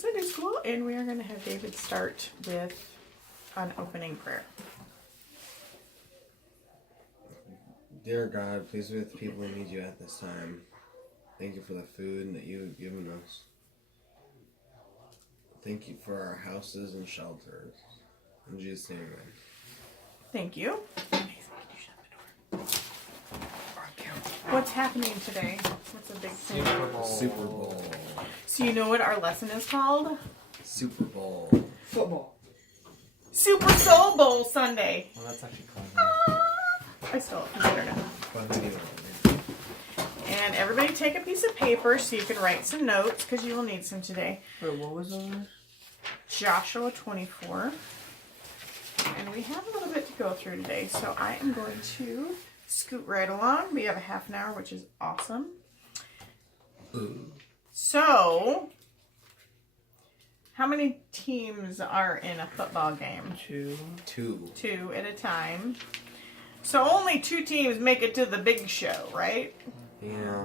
Sunday school, and we are going to have David start with an opening prayer. Dear God, please be with the people who need you at this time. Thank you for the food that you have given us. Thank you for our houses and shelters. In Jesus' name, amen. Thank you. What's happening today? What's a big thing? Super Bowl. So you know what our lesson is called? Super Bowl. Football. Super Soul Bowl Sunday. Well, that's actually clever. I stole it from the internet. But anyway. And everybody take a piece of paper so you can write some notes, because you will need some today. Wait, what was on Joshua 24. And we have a little bit to go through today, so I am going to scoot right along. We have a half an hour, which is awesome. So, how many teams are in a football game? Two. Two at a time. So only 2 teams make it to the big show, right? Yeah.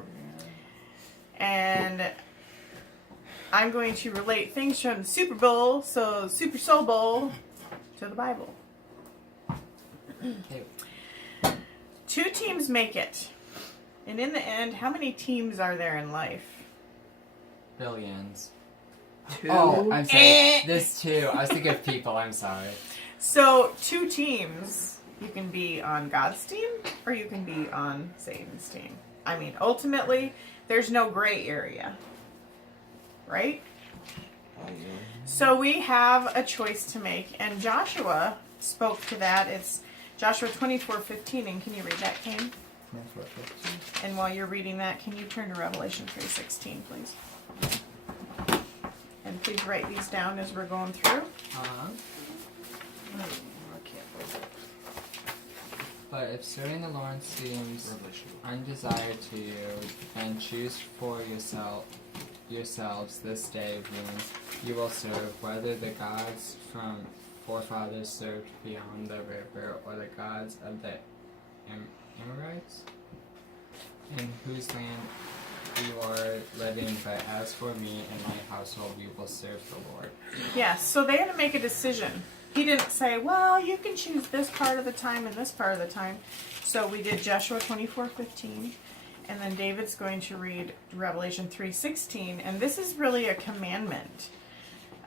And I'm going to relate things from the Super Bowl, so Super Soul Bowl, to the Bible. 2 teams make it. And in the end, how many teams are there in life? Billions. 2. Oh, I'm sorry. There's 2. I was thinking of people. I'm sorry. So 2 teams. You can be on God's team, or you can be on Satan's team. I mean, ultimately, there's no gray area. Right? So we have a choice to make, and Joshua spoke to that. It's Joshua 24:15, and can you read that, Kane? And while you're reading that, can you turn to Revelation 3:16, please? And please write these down as we're going through. But if serving the Lord seems undesired to you, then choose for yourselves this day whom you will serve, whether the gods from forefathers served beyond the river, or the gods of the Amorites, in whose land you are living. But as for me and my household, we will serve the Lord. Yes, so they had to make a decision. He didn't say, well, you can choose this part of the time and this part of the time. So we did Joshua 24:15, and then David's going to read Revelation 3:16, and this is really a commandment.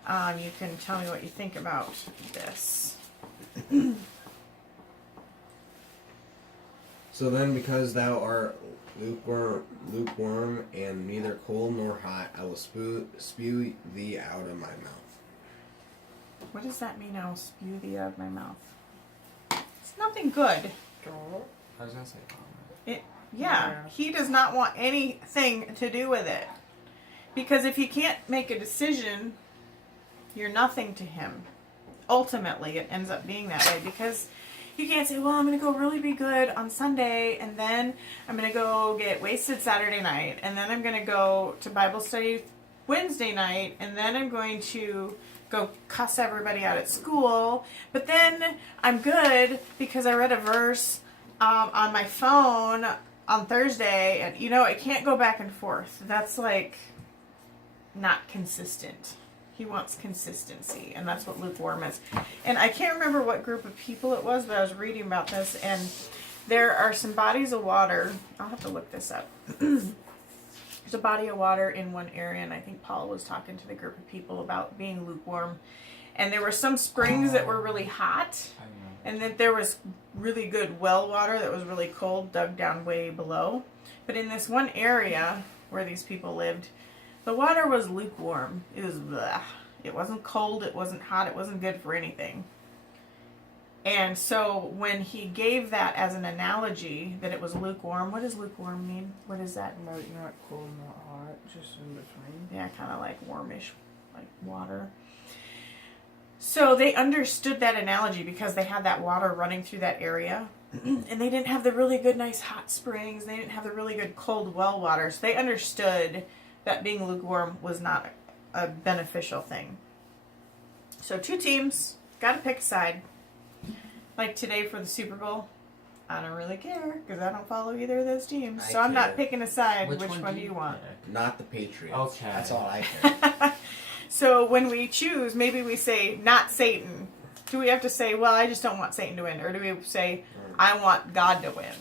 You can tell me what you think about this. So then, because thou art lukewarm and neither cold nor hot, I will spew thee out of my mouth. What does that mean, I'll spew thee out of my mouth? It's nothing good. I was going to say Yeah, he does not want anything to do with it. Because if you can't make a decision, you're nothing to him. Ultimately, it ends up being that way, because you can't say, well, I'm going to go really be good on Sunday, and then I'm going to go get wasted Saturday night, and then I'm going to go to Bible study Wednesday night, and then I'm going to go cuss everybody out at school, but then I'm good because I read a verse on my phone on Thursday, and it can't go back and forth. That's like not consistent. He wants consistency, and that's what lukewarm is. And I can't remember what group of people it was, but I was reading about this, and there are some bodies of water. I'll have to look this up. There's a body of water in one area, and I think Paul was talking to the group of people about being lukewarm. And there were some springs that were really hot, and then there was really good well water that was really cold, dug down way below. But in this one area where these people lived, the water was lukewarm. It was bleh. It wasn't cold, it wasn't hot, it wasn't good for anything. And so when he gave that as an analogy, that it was lukewarm, what does lukewarm mean? What is that? Not cold, not hot, just in between. Yeah, kind of like warmish, like water. So they understood that analogy because they had that water running through that area. And they didn't have the really good, nice hot springs. They didn't have the really good cold well water. So they understood that being lukewarm was not a beneficial thing. So 2 teams, got to pick a side. Like today for the Super Bowl, I don't really care because I don't follow either of those teams. So I'm not picking a side. Which one do you want? Not the Patriots. Okay. That's all I care. So when we choose, maybe we say, not Satan. Do we have to say, well, I just don't want Satan to win? Or do we say, I want God to win?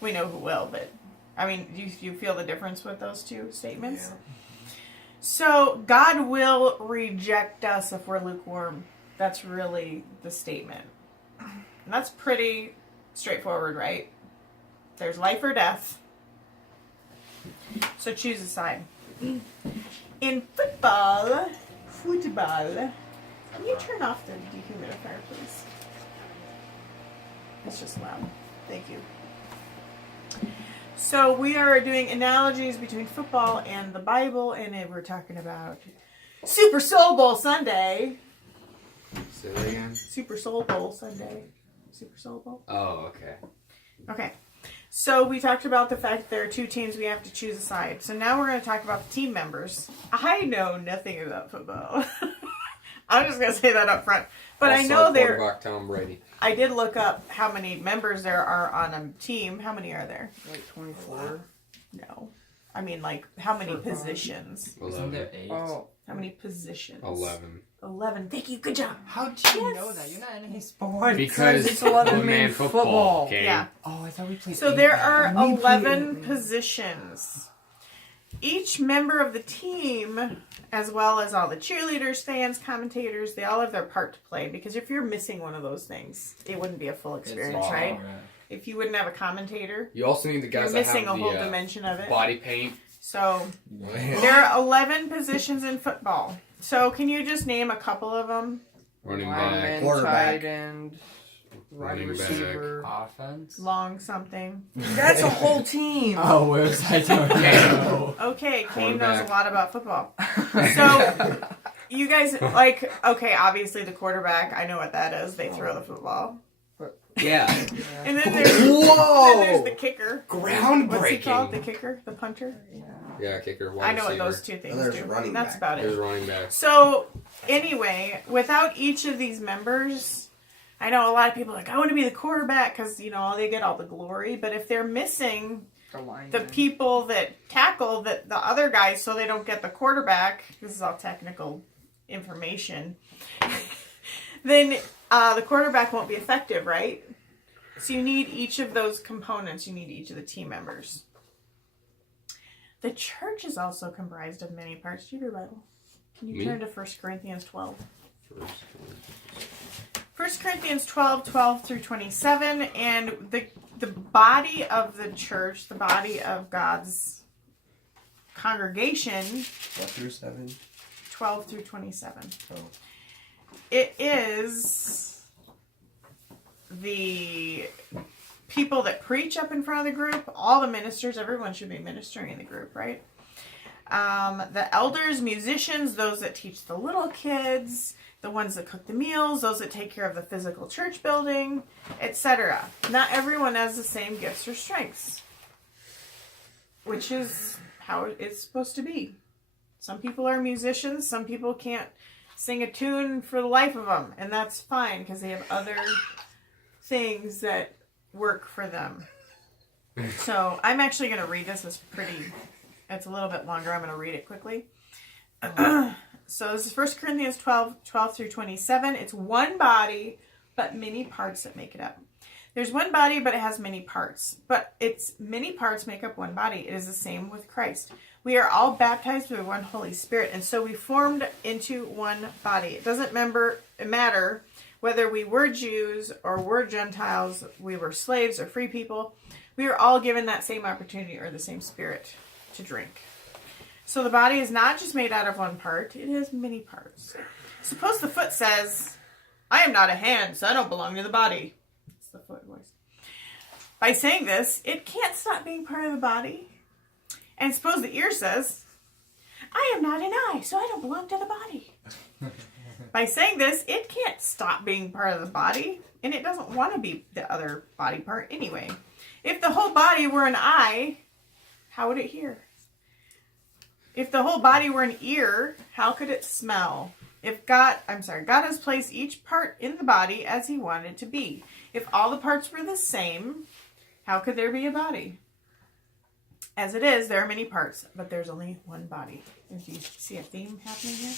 We know who will, but, I mean, do you feel the difference with those two statements? Yeah. So God will reject us if we're lukewarm. That's really the statement. And that's pretty straightforward, right? There's life or death. So choose a side. In football, can you turn off the dehumidifier, please? It's just loud. Thank you. So we are doing analogies between football and the Bible, and we're talking about Super Soul Bowl Sunday. Say that again? Super Soul Bowl Sunday. Super Soul Bowl. Oh, okay. Okay. So we talked about the fact that there are two teams, we have to choose a side. So now we're going to talk about the team members. I know nothing about football. I'm just going to say that up front. But I know there... Quarterback Tom Brady. I did look up how many members there are on a team. How many are there? Like 24. No. I mean, like, how many 4, 5. positions? Isn't there 8? Oh, How many positions? 11. 11. Thank you. Good job. How do you Yes. know that? You're not in any sport. Because it's 11 one-man man football. Okay. Yeah. Oh, I thought we played. So 8 there now. are We play 11 it. positions. Each member of the team, as well as all the cheerleaders, fans, commentators, they all have their part to play. Because if you're missing one of those things, it wouldn't be a full experience, wrong. right? If you wouldn't have a commentator, You also need the you're guys that missing have a whole the dimension of it. body paint. So there are 11 positions in football. So can you just name a couple of them? Running lineman, back. Quarterback. tight end, wide Running back. receiver. Offense. Long something. That's a whole team. Oh, where's I don't know. Okay, Kane knows a Quarterback. lot about football. So you guys, like, okay, obviously the quarterback, I know what that is. They throw the football. Yeah. And then there's, Whoa! then there's the kicker. What's he called? The Groundbreaking. kicker? The punter? Yeah, kicker. Wide I know what receiver. those two things And there's do. running That's back. about There's it. running back. So, anyway, without each of these members, I know a lot of people are like, I want to be the quarterback because, you know, they get all the glory. But if they're missing The lineman. the people that tackle the other guys so they don't get the quarterback, this is all technical information, then the quarterback won't be effective, right? So you need each of those components. You need each of the team members. The church is also comprised of many parts. Do you have your Bible? Can you Me? turn to 1 Corinthians 12? First. 1 Corinthians 12, 12 through 27. And the body of the church, the body of God's congregation, 4 through 7. 12 through 27. Oh. It is the people that preach up in front of the group, all the ministers, everyone should be ministering in the group, right? The elders, musicians, those that teach the little kids, the ones that cook the meals, those that take care of the physical church building, etc. Not everyone has the same gifts or strengths, which is how it's supposed to be. Some people are musicians, some people can't sing a tune for the life of them, and that's fine because they have other things that work for them. So I'm actually going to read this. It's a little bit longer. I'm going to read it quickly. So this is 1 Corinthians 12, 12 through 27. It's one body, but many parts that make it up. There's one body, but it has many parts. But its many parts make up one body. It is the same with Christ. We are all baptized with one Holy Spirit, and so we formed into one body. It doesn't matter whether we were Jews or were Gentiles, we were slaves or free people. We are all given that same opportunity or the same Spirit to drink. So the body is not just made out of one part, it has many parts. Suppose the foot says, I am not a hand, so I don't belong to the body. It's the foot voice. By saying this, it can't stop being part of the body. And suppose the ear says, I am not an eye, so I don't belong to the body. By saying this, it can't stop being part of the body, and it doesn't want to be the other body part anyway. If the whole body were an eye, how would it hear? If the whole body were an ear, how could it smell? God has placed each part in the body as he wanted it to be. If all the parts were the same, how could there be a body? As it is, there are many parts, but there's only one body. Do you see a theme happening here?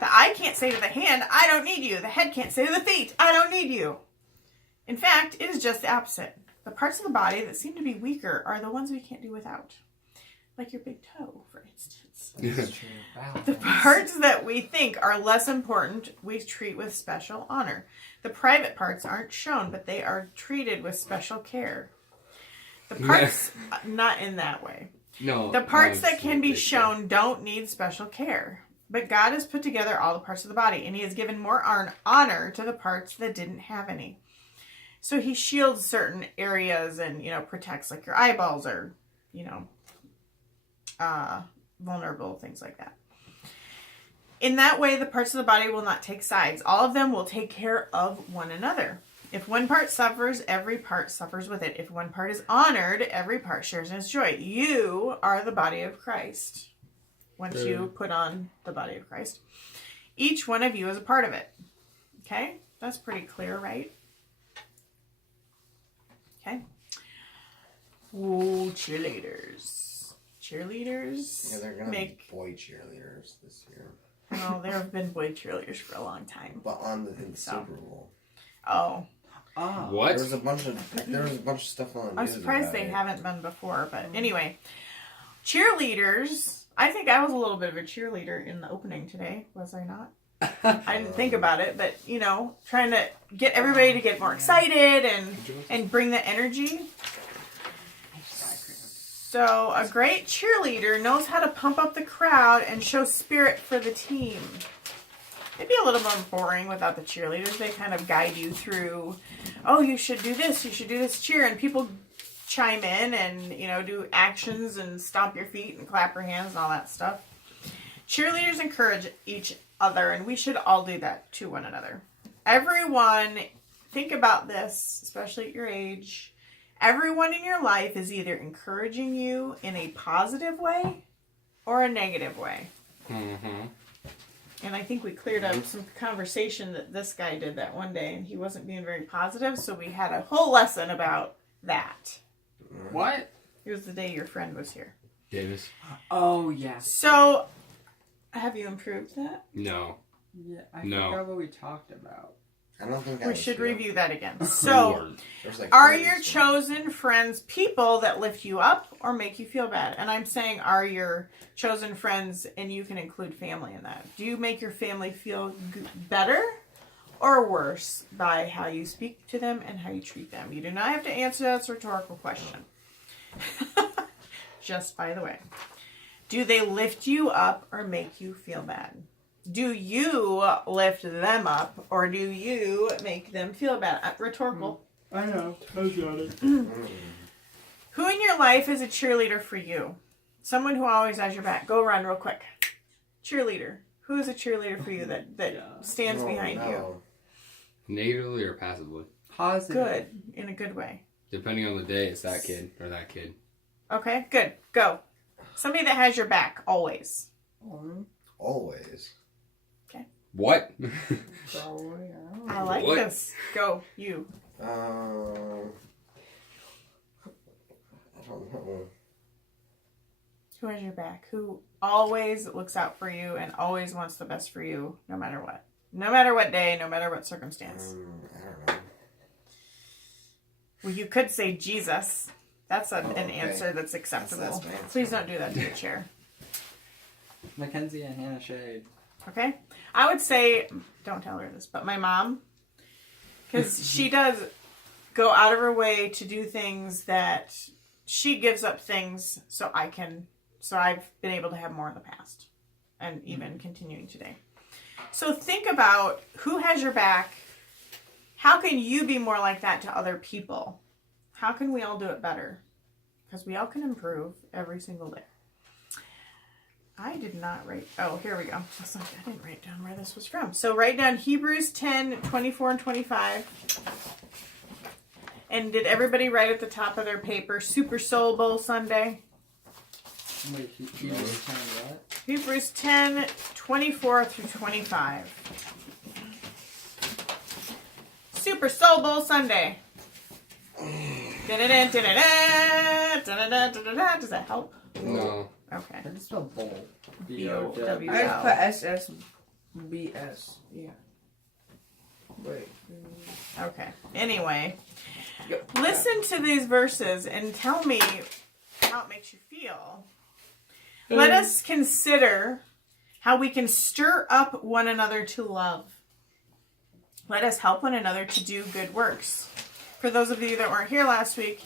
The eye can't say to the hand, I don't need you. The head can't say to the feet, I don't need you. In fact, it is just the opposite. The parts of the body that seem to be weaker are the ones we can't do without. Like your big toe, for instance. That's true. Wow. The parts that we think are less important, we treat with special honor. The private parts aren't shown, but they are treated with special care. The parts, not in that way. No. The parts no, that can be it's- shown don't need special care. But God has put together all the parts of the body, and he has given more honor to the parts that didn't have any. So he shields certain areas and, protects like your eyeballs or, vulnerable, things like that. In that way, the parts of the body will not take sides. All of them will take care of one another. If one part suffers, every part suffers with it. If one part is honored, every part shares in its joy. You are the body of Christ. Once you put on the body of Christ, each one of you is a part of it. Okay? That's pretty clear, right? Okay. Ooh, cheerleaders. Cheerleaders Yeah, they're gonna make... be boy cheerleaders this year. Well, there have been boy cheerleaders for a long time. But in the Super Bowl. Oh. Ah. What? There was a bunch of stuff on. I'm news surprised about they it. haven't been before, but anyway. Cheerleaders. I think I was a little bit of a cheerleader in the opening today, was I not? I didn't think about it, but trying to get everybody to get more excited and bring the energy. So a great cheerleader knows how to pump up the crowd and show spirit for the team. It'd be a little more boring without the cheerleaders. They kind of guide you through, oh, you should do this cheer, and people chime in and, do actions and stomp your feet and clap your hands and all that stuff. Cheerleaders encourage each other, and we should all do that to one another. Everyone, think about this, especially at your age. Everyone in your life is either encouraging you in a positive way or a negative way. Mm-hmm. And I think we cleared up some conversation that this guy did that one day, and he wasn't being very positive, so we had a whole lesson about that. What? It was the day your friend was here. Davis? Oh, yes. So, have you improved that? No. Yeah, I No. forgot what we talked about. I don't think I We was should here. review that again. So, There's like are 40 your students. chosen friends people that lift you up or make you feel bad? And I'm saying, are your chosen friends, and you can include family in that. Do you make your family feel better or worse by how you speak to them and how you treat them? You do not have to answer that. It's a rhetorical question. Just by the way. Do they lift you up or make you feel bad? Do you lift them up or do you make them feel bad? Rhetorical. I know. I got it. Who in your life is a cheerleader for you? Someone who always has your back. Go run real quick. Cheerleader. Who is a cheerleader for you that stands behind you? Negatively or passively? Positive. Good. In a good way. Depending on the day, it's that kid or that kid. Okay, good. Go. Somebody that has your back, always. Always. What? I like What? this. Go. You. I don't know. Who has your back? Who always looks out for you and always wants the best for you, no matter what. No matter what day, no matter what circumstance. I don't know. Well, you could say Jesus. That's an okay. answer that's acceptable. That's my answer. Please don't do that to your chair. Mackenzie and Hannah Shade. Okay? I would say, don't tell her this, but my mom, because she does go out of her way to do things that she gives up things so I've been able to have more in the past and even continuing today. So think about who has your back. How can you be more like that to other people? How can we all do it better? Because we all can improve every single day. I did not write... Oh, here we go. I didn't write down where this was from. So write down Hebrews 10, 24 and 25. And did everybody write at the top of their paper, Super Soul Bowl Sunday? Wait, Hebrews 10 what? Hebrews 10, 24 through 25. Super Soul Bowl Sunday. Da-da-da, da-da-da. Does that help? No. Okay. I just spelled bowl. B-O-W. I just put SSBS. Yeah. Wait. Okay. Anyway, Yep. listen to these verses and tell me how it makes you feel. Let us consider how we can stir up one another to love. Let us help one another to do good works. For those of you that weren't here last week,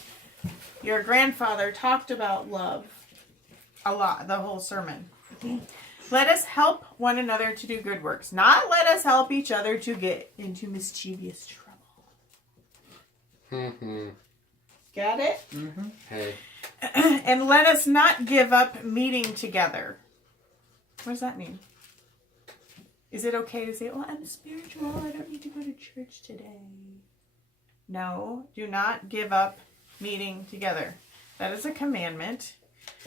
your grandfather talked about love a lot, the whole sermon. Let us help one another to do good works. Not let us help each other to get into mischievous trouble. Got it? Mm-hmm. Hey. And let us not give up meeting together. What does that mean? Is it okay to say, oh, I'm spiritual, I don't need to go to church today? No, do not give up meeting together. That is a commandment.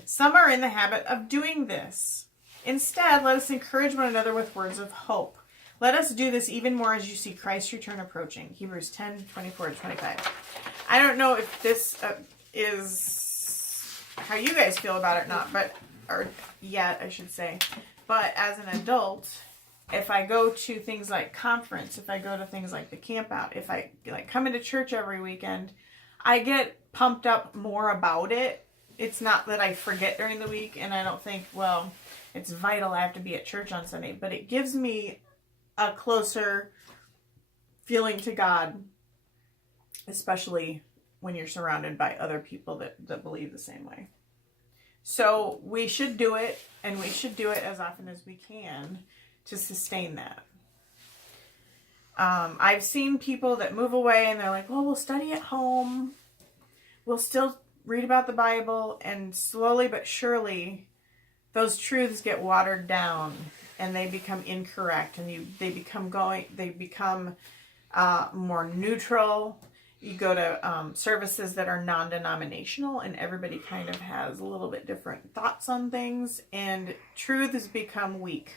Some are in the habit of doing this. Instead, let us encourage one another with words of hope. Let us do this even more as you see Christ's return approaching. Hebrews 10:24-25. I don't know if this is how you guys feel about it or not, or yet, I should say. But as an adult, if I go to things like conference, if I go to things like the camp out, if I like come into church every weekend, I get pumped up more about it. It's not that I forget during the week and I don't think, well, it's vital I have to be at church on Sunday, but it gives me a closer feeling to God, especially when you're surrounded by other people that believe the same way. So we should do it, and we should do it as often as we can to sustain that. I've seen people that move away and they're like, well, we'll study at home. We'll still read about the Bible, and slowly but surely those truths get watered down and they become incorrect, and they become more neutral. You go to services that are non-denominational, and everybody kind of has a little bit different thoughts on things, and truths become weak.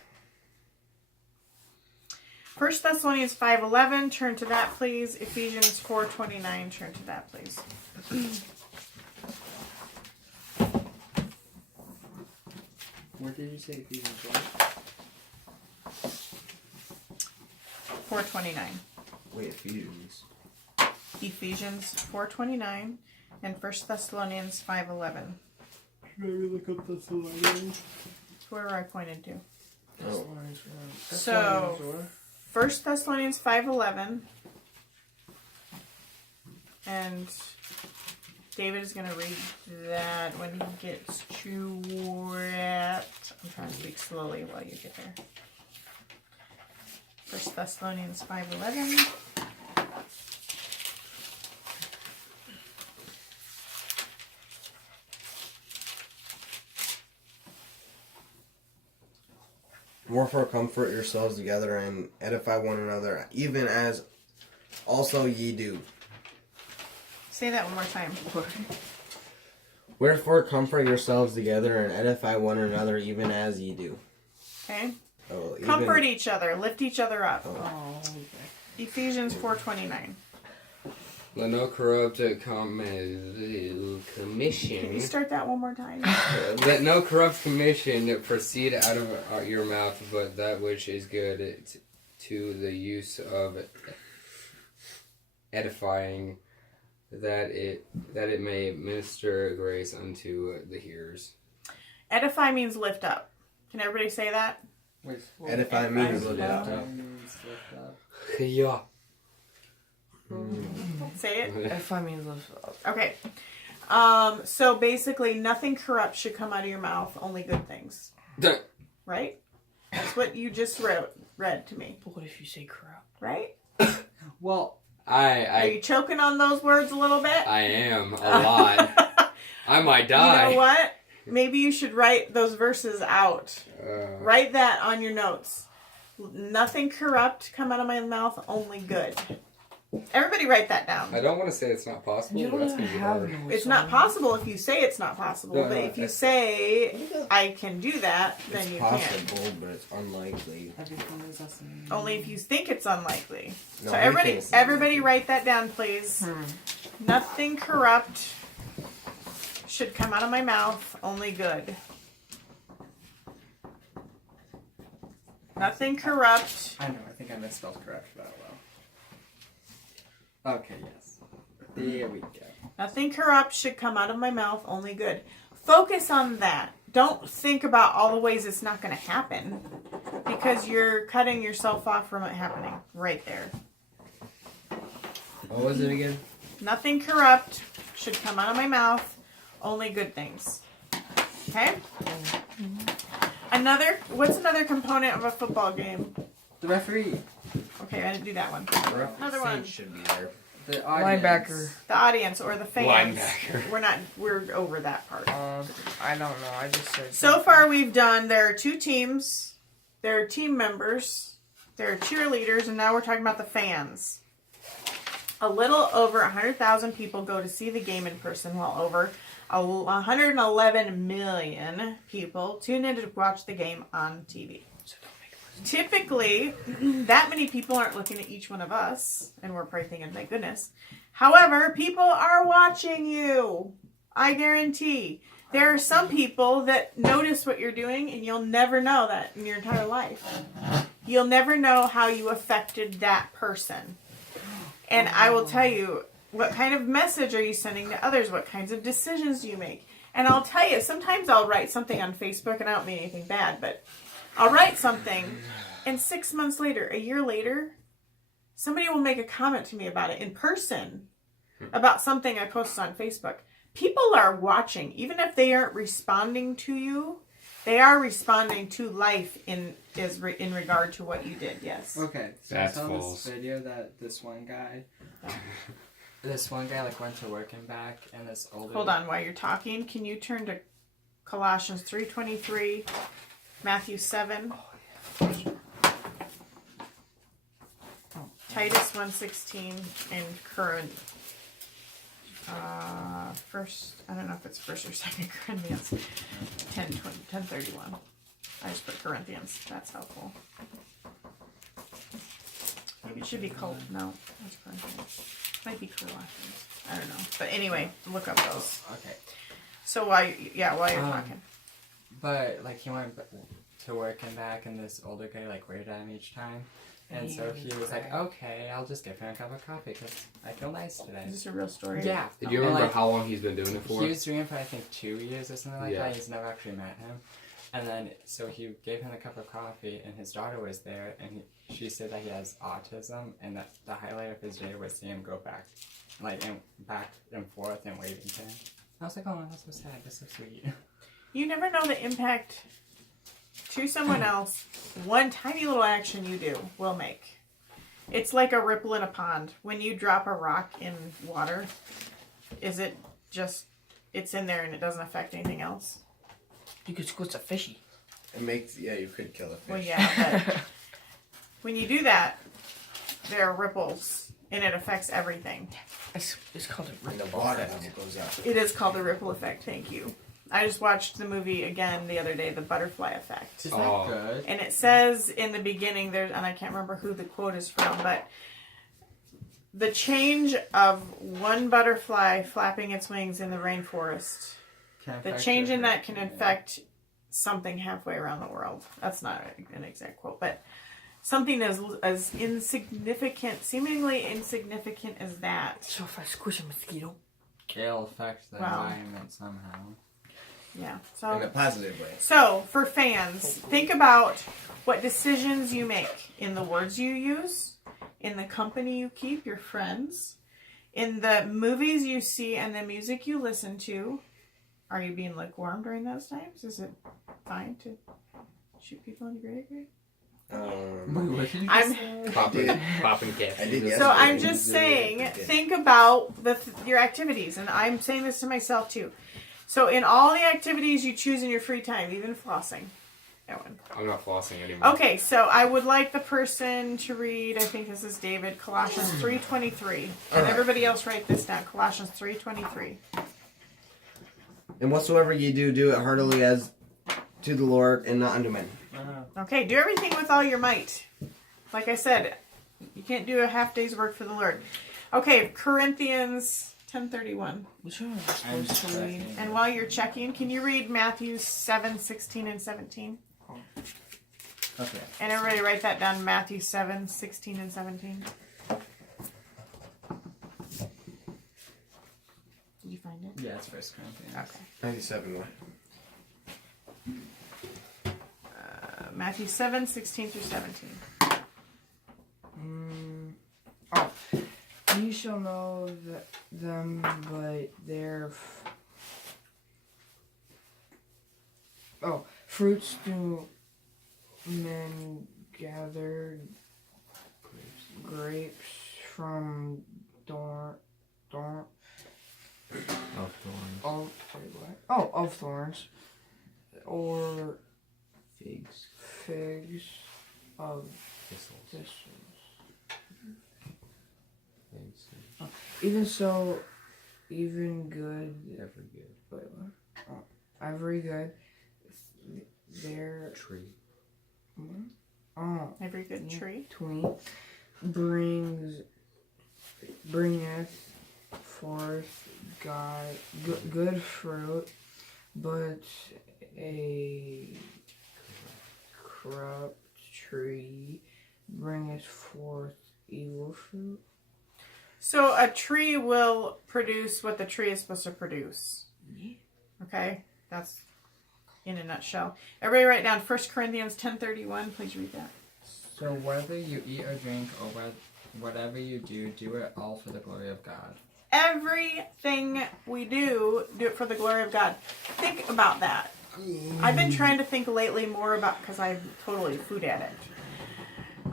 1 Thessalonians 5:11, turn to that, please. Ephesians 4:29, turn to that, please. Where did you say Ephesians 4:29. Wait, Ephesians. Ephesians 4:29 and 1 Thessalonians 5:11. Maybe look up Thessalonians. That's where I pointed to. Oh. So, 1 Thessalonians 5:11, and David is going to read that when he gets to it. I'm trying to speak slowly while you get there. 1 Thessalonians 5:11. Wherefore comfort yourselves together and edify one another, even as also ye do. Say that one more time. Wherefore comfort yourselves together and edify one another, even as ye do. Okay? Oh, even, Comfort each other. Lift each other up. Oh, okay. Ephesians 4:29. Let no corrupt commission. Can you start that one more time? Let no corrupt commission proceed out of your mouth, but that which is good to the use of edifying, that it may minister grace unto the hearers. Edify means lift up. Can everybody say that? Wait, edify means lift up. Yeah. Say it. Edify means lift up. Okay. So basically, nothing corrupt should come out of your mouth, only good things. Right? That's what you just read to me. But what if you say crap? Right? Well, Are you choking on those words a little bit? I am a lot. I might die. You know what? Maybe you should write those verses out. Write that on your notes. Nothing corrupt come out of my mouth, only good. Everybody write that down. I don't want to say it's not possible, You but don't that's going to be have hard. no It's not possible if you say it's not possible, No, but if you say I can do that, then It's you possible, can. but it's unlikely. everything is us. Only if you think it's unlikely. No, So everything's everybody unlikely. write that down, please. Nothing corrupt should come out of my mouth, only good. Nothing corrupt. I know, I think I misspelled correct that well. Okay, yes. There we go. Nothing corrupt should come out of my mouth, only good. Focus on that. Don't think about all the ways it's not going to happen, because you're cutting yourself off from it happening right there. What was it again? Nothing corrupt should come out of my mouth, only good things. Okay? What's another component of a football game? The referee. Okay, I didn't do that one. Another one. Saints should be there. The audience. Linebacker. The audience or the fans. Linebacker. We're over that part. I don't know. I just said. So far we've done, there are 2 teams, there are team members, there are cheerleaders, and now we're talking about the fans. A little over 100,000 people go to see the game in person, while over 111 million people tune in to watch the game on TV. Typically, that many people aren't looking at each one of us, and we're probably thinking, thank goodness. However, people are watching you. I guarantee. There are some people that notice what you're doing, and you'll never know that in your entire life. You'll never know how you affected that person. And I will tell you, what kind of message are you sending to others? What kinds of decisions do you make? And I'll tell you, sometimes I'll write something on Facebook, and I don't mean anything bad, but I'll write something, and 6 months later, a year later, somebody will make a comment to me about it in person, about something I posted on Facebook. People are watching. Even if they aren't responding to you, they are responding to life in regard to what you did, yes. Okay, so That's I saw false. this video that this one guy like went to work and back, and this older. Hold on, while you're talking, can you turn to Colossians 3:23, Matthew 7, Titus 1:16, and current first. I don't know if it's First or Second Corinthians 10:31. I just put Corinthians. That's helpful. Maybe it should be called. No, that's Corinthians. Might be Colossians. I don't know. But anyway, look up those. Okay. So while you're talking. But like he went to work and back, and this older guy like waved at him each time, and so he was like, "Okay, I'll just give him a cup of coffee because I feel nice today." Is this a real story? Yeah. Did you remember how long he's been doing it for? He was doing it for I think 2 years or something like Yeah. that. He's never actually met him, and then so he gave him a cup of coffee, and his daughter was there, and she said that he has autism, and that the highlight of his day was seeing him go back and forth and waving to him. I was like, oh, that's so sad. That's so sweet. You never know the impact to someone else one tiny little action you do will make. It's like a ripple in a pond. When you drop a rock in water, is it just, it's in there and it doesn't affect anything else? You could squish a fishy. It makes, yeah, you could kill a fish. Well, yeah, but when you do that, there are ripples and it affects everything. It's called a And the ripple water effect. level goes up. It is called a ripple effect, thank you. I just watched the movie again the other day, The Butterfly Effect. Is that Oh. good? And it says in the beginning, and I can't remember who the quote is from, but the change of one butterfly flapping its wings in the rainforest, the change in that can affect something halfway around the world. That's not an exact quote, but something as insignificant, seemingly insignificant as that. So if I squish a mosquito, It'll affect the Wow. environment somehow. Yeah. In a So, positive way. for fans, think about what decisions you make in the words you use, in the company you keep, your friends, in the movies you see and the music you listen to. Are you being lukewarm during those times? Is it fine to shoot people in the grade? What did you I'm- say? Popping cats. I did So yesterday. I'm just saying, think about your activities, and I'm saying this to myself too. So in all the activities you choose in your free time, even flossing. Owen. I'm not flossing anymore. Okay, so I would like the person to read, I think this is David, Colossians 3:23. And Alright. everybody else write this down, Colossians 3:23. And whatsoever ye do, do it heartily as to the Lord and not unto men. Okay, do everything with all your might. Like I said, you can't do a half day's work for the Lord. Okay, Corinthians 10:31. Which one am I I'm supposed to read? checking. And while you're checking, can you read Matthew 7:16 and 17? Okay. And everybody write that down, Matthew 7:16 and 17. Did you find it? Yeah, it's 1 Corinthians. Okay. 97 what? Matthew 7:16 through 17. Oh, you shall know them, but their fruits do men gather grapes from thorn. Of thorns. Oh, sorry, what? Oh, of thorns, or Figs. figs of Thistles. thistles. Figs. Even so, even good. Every good. Wait, what? Oh, every good. Their Tree. Every good tree. Bringeth forth good fruit, but a corrupt tree bringeth forth evil fruit. So a tree will produce what the tree is supposed to produce. Yeah. Okay? That's in a nutshell. Everybody write down 1 Corinthians 10:31. Please read that. So whether you eat or drink or whatever you do, do it all for the glory of God. Everything we do it for the glory of God. Think about that. I've been trying to think lately more about, because I'm totally a food addict.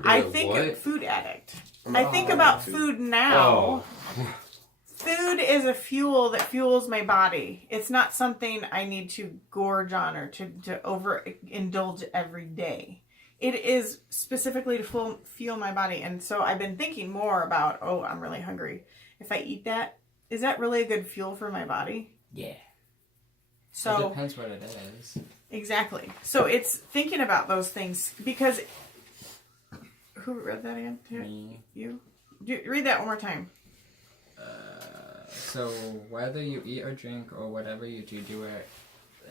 I think what? food addict. I think about food now. Oh. Food is a fuel that fuels my body. It's not something I need to gorge on or to overindulge every day. It is specifically to fuel my body. And so I've been thinking more about, I'm really hungry. If I eat that, is that really a good fuel for my body? Yeah. So It depends what it is. exactly. So it's thinking about those things, because who read that again? Me. You? Read that one more time. So whether you eat or drink or whatever you do, do it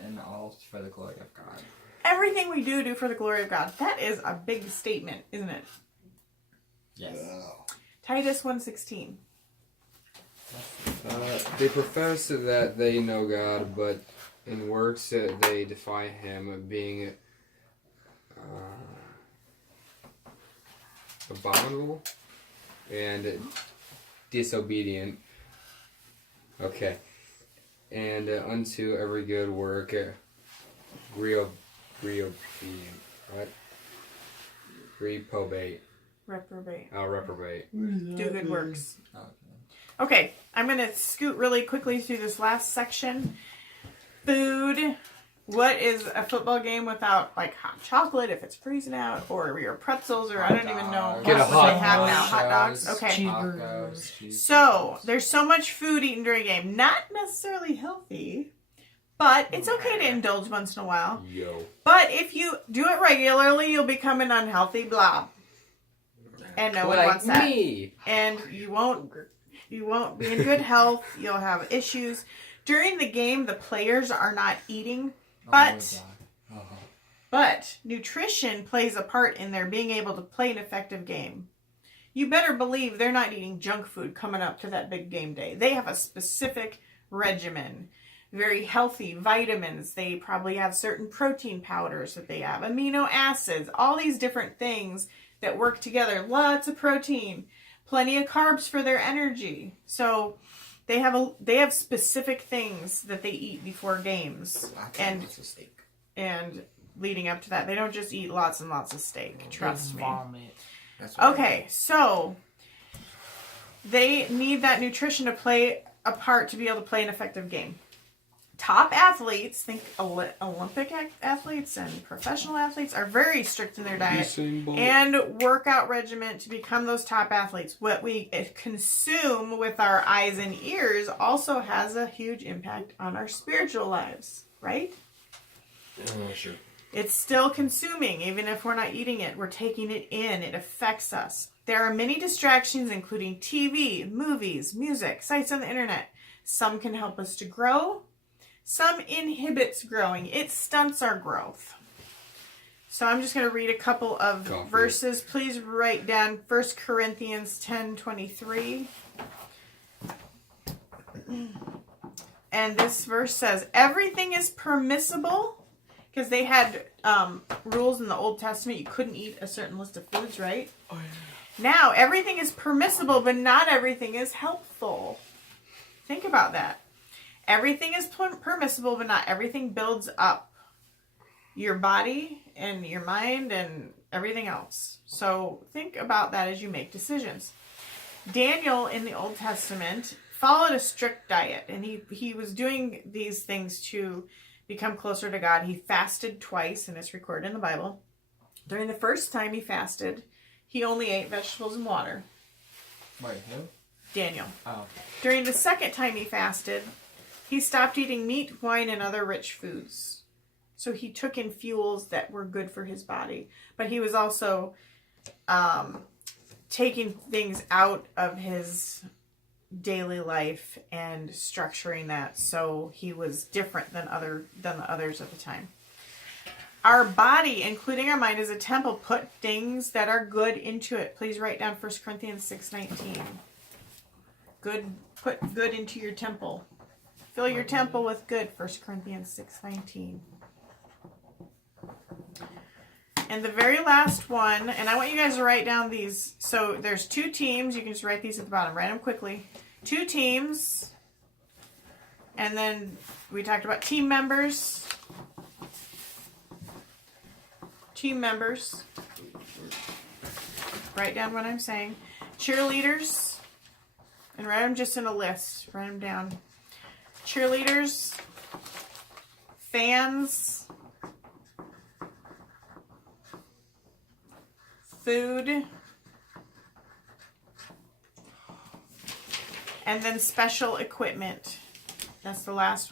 in all for the glory of God. Everything we do for the glory of God. That is a big statement, isn't it? Yes. Titus 1:16. They profess that they know God, but in works they defy Him, being abominable and disobedient. Okay. And unto every good work, reprobate. What? Reprobate. Reprobate. Reprobate. Do good works. Okay. Okay, I'm going to scoot really quickly through this last section. Food. What is a football game without, like, hot chocolate if it's freezing out, or your pretzels, or I don't even know Get a what hot they have dog. now. Hot dogs. Okay. Cheeseburgers. So, there's so much food eaten during a game. Not necessarily healthy, but it's okay to indulge once in a while. Yo. But if you do it regularly, you'll become an unhealthy blob. And no one wants that. me. And you won't be in good health. You'll have issues. During the game, the players are not eating, but nutrition plays a part in their being able to play an effective game. You better believe they're not eating junk food coming up to that big game day. They have a specific regimen. Very healthy vitamins. They probably have certain protein powders that they have, amino acids, all these different things that work together. Lots of protein, plenty of carbs for their energy. So they have specific things that they eat before games, and steak. and leading up to that, they don't just eat lots and lots of steak. Trust me. Vomit. That's what Okay, so they need that nutrition to play a part to be able to play an effective game. Top athletes, think Olympic athletes and professional athletes, are very strict in their diet and workout regimen to become those top athletes. What we consume with our eyes and ears also has a huge impact on our spiritual lives, right? Sure. It's still consuming, even if we're not eating it. We're taking it in. It affects us. There are many distractions, including TV, movies, music, sites on the internet. Some can help us to grow. Some inhibits growing. It stunts our growth. So I'm just going to read a couple of verses. Please write down 1 Corinthians 10:23. And this verse says, everything is permissible, because they had rules in the Old Testament. You couldn't eat a certain list of foods, right? Oh, yeah. Now, everything is permissible, but not everything is helpful. Think about that. Everything is permissible, but not everything builds up your body and your mind and everything else. So think about that as you make decisions. Daniel in the Old Testament followed a strict diet, and he was doing these things to become closer to God. He fasted twice, and it's recorded in the Bible. During the first time he fasted, he only ate vegetables and water. Wait, who? Daniel. Oh. During the second time he fasted, he stopped eating meat, wine, and other rich foods. So he took in fuels that were good for his body. But he was also taking things out of his daily life and structuring that so he was different than the others at the time. Our body, including our mind, is a temple. Put things that are good into it. Please write down 1 Corinthians 6:19. Put good into your temple. Fill your temple with good. 1 Corinthians 6:19. And the very last one, and I want you guys to write down these. So there's 2 teams. You can just write these at the bottom. Write them quickly. 2 teams. And then we talked about team members. Team members. Write down what I'm saying. Cheerleaders. And write them just in a list. Write them down. Cheerleaders. Fans. Food. And then special equipment. That's the last one.